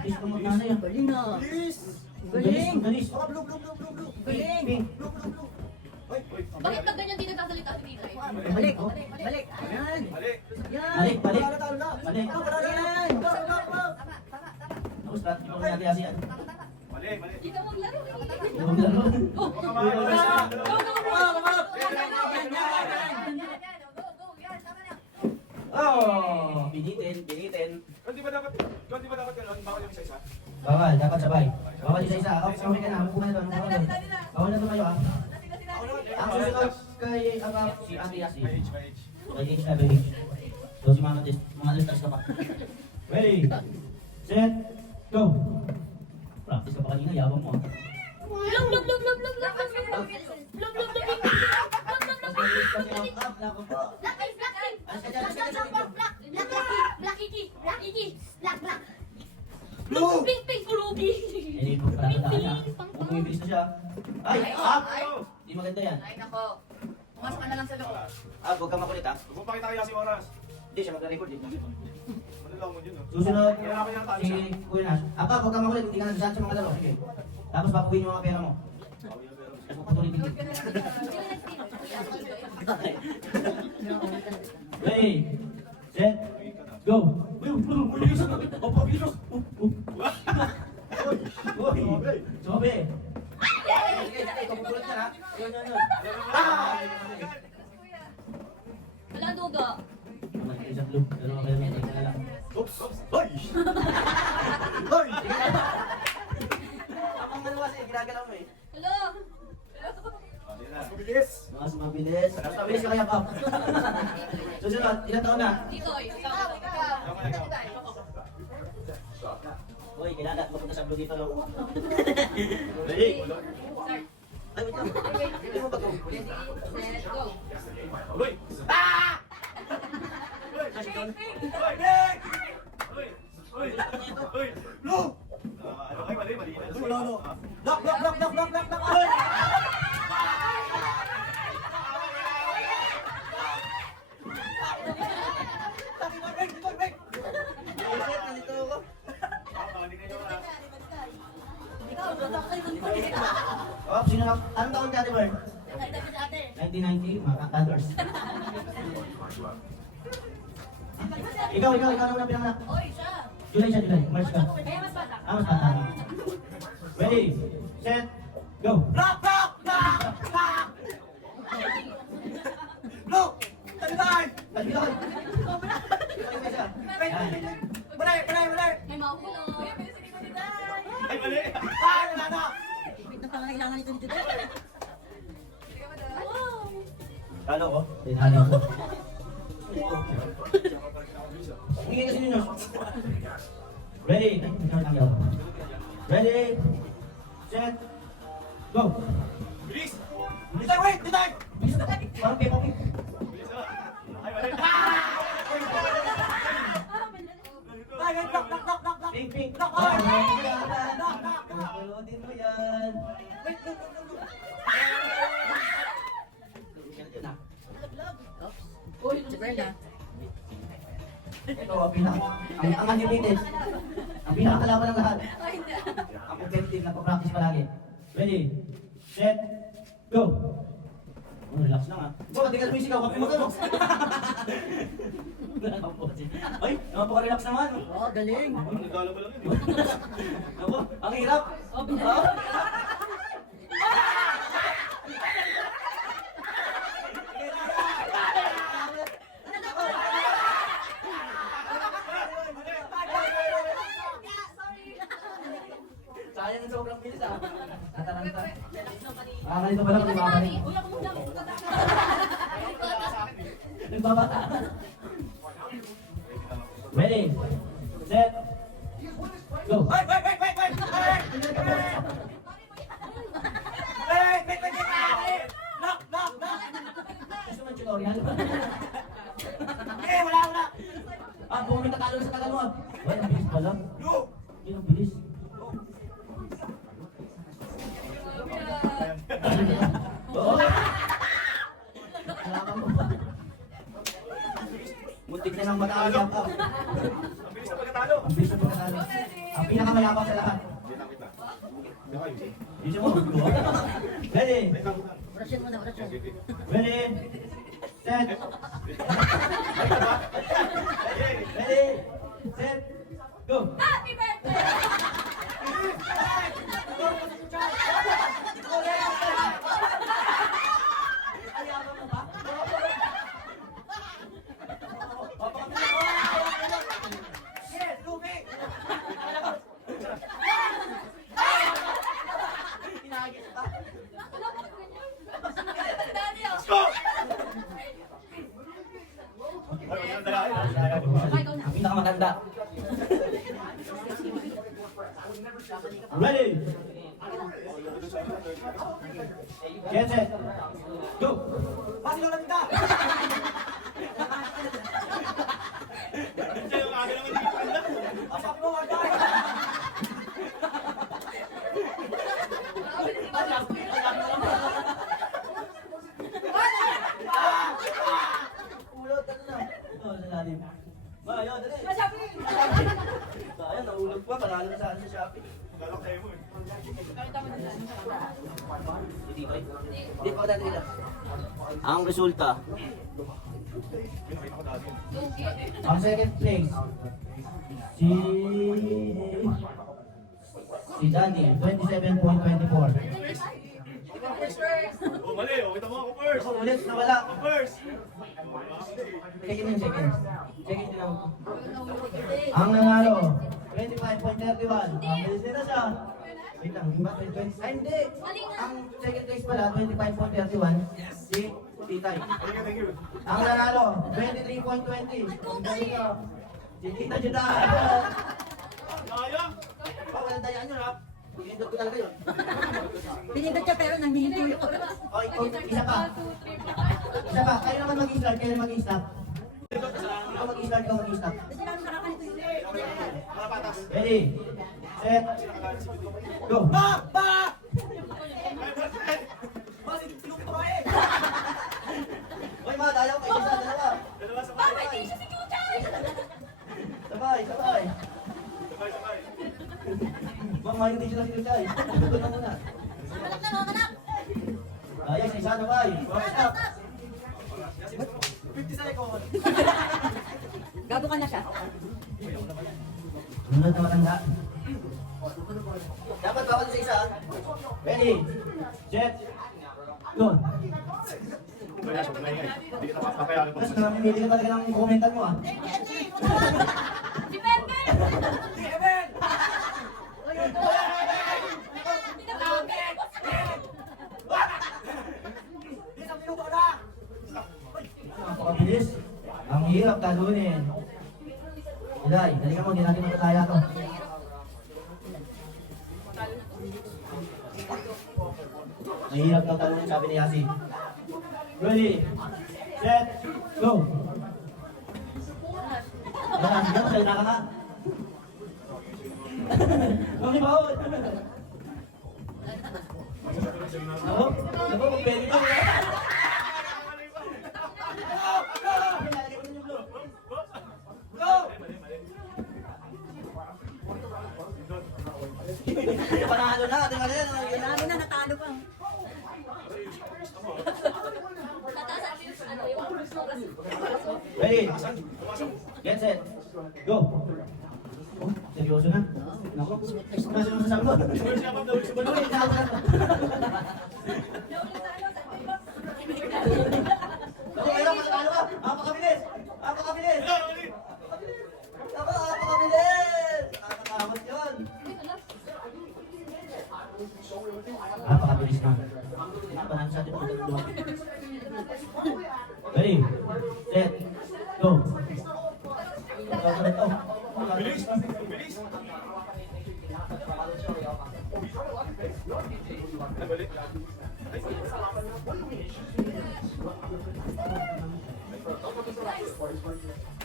Practice ko magkano yan. Galing na. Bilis! Galing. Galis. Oh, blue, blue, blue, blue, blue. Galing. Pink. Blue, blue, blue. Ay, ay. Bakit pag ganyan di nagsasalita si Tito? Balik. Balik. Ayan. Mali. Yan. Balik, balik. Talo na, talo na. Balik. Talo na, Yan. talo na, talo na. Tapos lahat yung mga nagkasi yan. Mali, mali. Di ka maglaro. Huwag laro. Baka makakalasan. Oh! Pinitin, pinitin. Di ba dapat gano'n? Bawal yung isa-isa? Bawal, dapat sabay. Bawal isa-isa. Oh, sabay ka na. Mupo ka na doon. Mupo ka doon. Bawal na tumayo ah. Ang susunod kay si Ate Yasi. May age, may age. Kay H. So si Mama Tess, mga alas ka pa. Ready, set, go! Practice ka pa kanina, yabang mo ah. Log, log, log, log, log, log, log, log, log, log, log, Mas mabilis kasi ang up, lako po. Black eyes, black eyes. Alas ka dyan, alas ka dyan sa Black, video. black, black, black Iki, black Iki, black, black. Blue! Pink, pink, Ruby. Hindi mo pala tandaan niya. Kung bumibilis na siya. Ay, up! Hindi maganda yan. Ay, nako. Pumasok ka na lang sa loob. Up, huwag kang makulit ah. Huwag mo pakita kaya si oras. Hindi siya magre-record eh. Ano lang mo yun, no? Susunod, Kailangan niya talo si siya. Kuya Nash. Apa, huwag kang makulit, hindi ka nagsasaad sa mga laro. Sige. Tapos papuwiin yung mga pera mo. Tapos patuloy din. Ready, set, go! Bilis! Opo, bilis! Uy! Sobe! Sige, sige, kukulat ka na. Yun, yun, yun. Ah! Wala duga. Isa blue, dalawa kayo may tingnan lang. Oops! Hoy! Hoy! Ang dalawa siya, ginagalaw mo eh. Hello. Mas mabilis! Mas mabilis. Mas mabilis ka kaya, Pop. Susunod, ilang taon na? Dito, ikaw. Uy, kailangan mapunta sa blue dito, no? Ready? Ay, wait lang. Hindi mo ba ito? Set, go. Hoy! Ah! Hoy! Hoy! Nick! Hoy! Hoy! Hoy! Blue! Ano kayo? Mali, mali. Wala, no. Lock, lock, lock, lock, lock, lock, lock. Uy! Oh, sino ka? Anong taon ka, Ate Bird? 1990, mga Thunders. Ikaw naman ang pinanganak. Oy, siya. July siya, July. March ka. Kaya mas bata. Mas bata. Ready, set, go! Lock! Lock! Lock! Lock! Blue! Taliban! Talbidon! Balay! Balay! Balay! May makulong. Ay, mali! Ay, wala na! Wait na kailangan ito dito. Wow. Talo ko. Tinalo ko. Hindi kasi ninyo. Ready? Ay, hindi naman tanggal. Ready? Set. Go! Bilis! Bilis! Wait! Bilis! Bilis na. Parang Peppa Pig. Bilis! Ay, mali! Ay, lock, lock, lock, lock, lock. Pink, pink. Lock, Oh, lock, yan. Pulutin mo yan. Wait, look, look, look, look. Yan na. Uy, Si Brenda. Ito, ang unlimited. Ang pinakakalaban ng lahat. Ay, hindi. Ang competitive na pa-practice palagi. Ready? Set. Go! Oh, relax lang ah. Oh, hindi ka sumisigaw. Kapi mo ka, no? Ay, napaka-relax naman. Oh, galing. Nagdala pa lang yun. Ako, ang hirap. Ah? Sayang yung sobrang bilis ah. Kataranta. Ganito pala kung babalik. Uy, ako muna. Nagbabata. Ready? Set. Go! Wait! Wait! Wait! Wait! Wait! Wait! Wait! Wait! Wait! Wait! Lock! Lock! Lock! Gusto mo yung tutorial? Eh! Wala! Wala! Ah, buong may tatalo sa tagal mo. Wala, ang bilis pala. Blue! Yun ang bilis. Oo. Kalaban mo pa. Muntik na ng matalo yan. Ang bilis na pagkatalo! Ang bilis na pagkatalo. Ang pinakamayabang sa lahat. Dito mo. Ready? Orasyon muna, orasyon. Ready? Set. Ready? Set. Go. Happy birthday! Yes, Lupi! Daddy, oh. Ang pinakamatanda. Ready? Get set. Go. Pasok lang kita! Pasok mo, agad! Ulot, ano na? Ito, sa lalim. Ma, yun, dali. Masabi! Sayang, naulog pa. Panalo na sa Shopee. Hindi ba? Hindi pa dati dito. Ang resulta. Ang second place. Si Danny, 27.24. Oh, mali. Oh, kita mo ako first. Ako ulit, nawala. Ako first. Check in yung seconds. Check in lang. Ang nanalo, 25.31. Ang bilis nila siya. Wait lang, di ba? 20? Ay, hindi. Ang second place pala, 25.31. Si Titay. Thank you. Ang nanalo, 23.20. Ang galing ka. Si Tita Juda. Kaya? Oh, walang dayaan yun ha. Pinindot ko talaga yun. Pinindot siya pero nanghihintuyo ko. Oh, isa pa. Isa pa. Kayo naman mag-i-start. Kayo naman mag-i-start. Ikaw mag-i-start. Ikaw mag-i-start. Kasi lang nakakalito yun. Ready? Set. Go. Pa! Pa! Bakit sinong babae? Hoy, ma, dayaw kayo isa, dalawa. Dalawa sa Bakit di siya si Chuchay? Sabay, sabay. sabay. Bang, mayo din sila si Luchay. Ito na muna. Anak na, anak! Ayos, isa, sabay. Stop. 50 seconds. Gago ka na siya. Sunod na matanda. Dapat bawal sa isa. Ready? Set. Go. Kaya siya kumaingay. Hindi kita papayagan ko. Mas namimili ka talaga ng komentan mo ah. Si Bebe! Si Evan! Di sa minuto na! Napakabilis. Ang hirap talunin. Ilay, dali ka mo, hindi natin matataya to. Mahirap daw talunin, sabi ni Yasi. Ready, set, go! Yan, sige mo, salina ka na. Huwag ni Baon. Ako, mag-pwede ka. Go! Panalo na, tingnan nila. Lalo na, natalo pa. Tatasan mo yung ano, yung oras. Ready, get set, go! Oh, seryoso na? Nako, ano yung masasabi mo? Siya pa daw. Uy, tawag na. Ako, ayun, matalo ka. Apakabilis! Apakabilis! Ako, apakabilis! Nakakakamot yun. Apakabilis na. Pinapanan sa atin ang dalawa. Ready, set, go! Bilis! Bilis! Nabalik.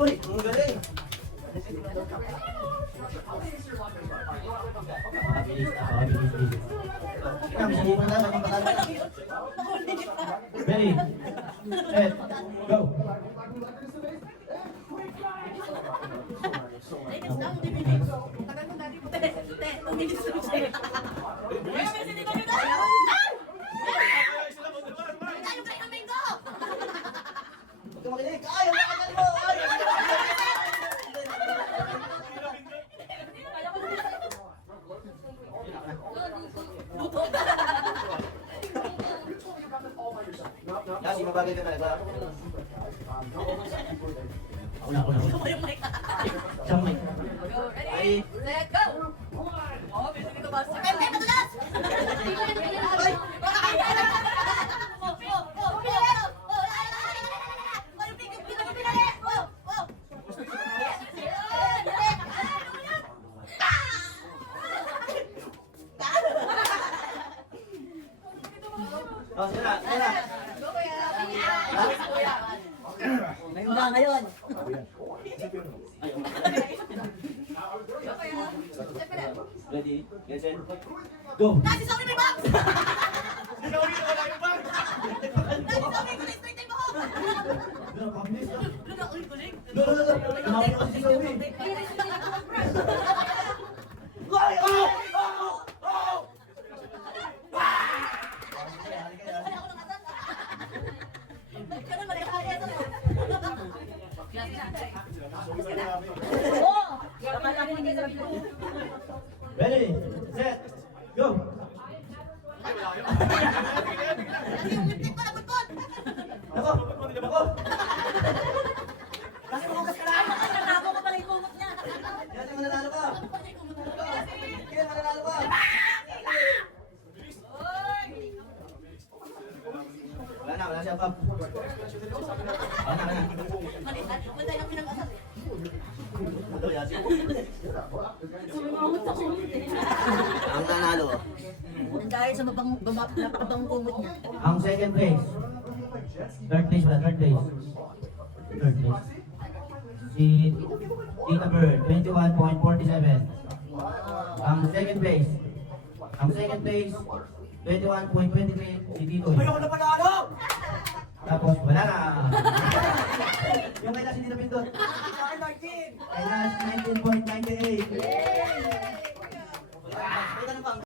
Uy, ang galing! Ready, set, go! hindi dito sa Jose. Huwag ka makinig. Ay, ang kakal mo! Ay! Yasi, mabagay ka talaga. Ako na. Siyang mic. Ay, Let go! Oh, bilis dito ba? Pepe, madulas! Ay! oh, sila, sila. May uga ngayon. Ready? Get set. Go! Nasi sa may box! Ikaw rin, wala yung bag. Nasi sa may kulay straight time ako! Go, pabilis ka. Luga, ulit. Go, go, go. Tumawag ka si Zoe. Ay! Oh! Oh! Ready? Set. Go! Ako! Ako! Kasi mahugas ka lang! Natabo ko pala yung kumot niya. Yasi, mananalo ka! Kaya mananalo ka! Wala siya, Pap. Wala na. Matay lang pinag-asal. Ito, Yasi. Sumimamot sa kumot eh. Ang nanalo. Dahil sa napakabang kumot niya. Ang second place. Third place ba? Third place. Third place. Si Tita Bird, 21.47. Ang second place. Ang second place, 21.23 si Tito. Ayoko na panalo! Tapos wala na. Yung kay Nas hindi na pindot. Sa akin, 19! Kay Nas 19.98.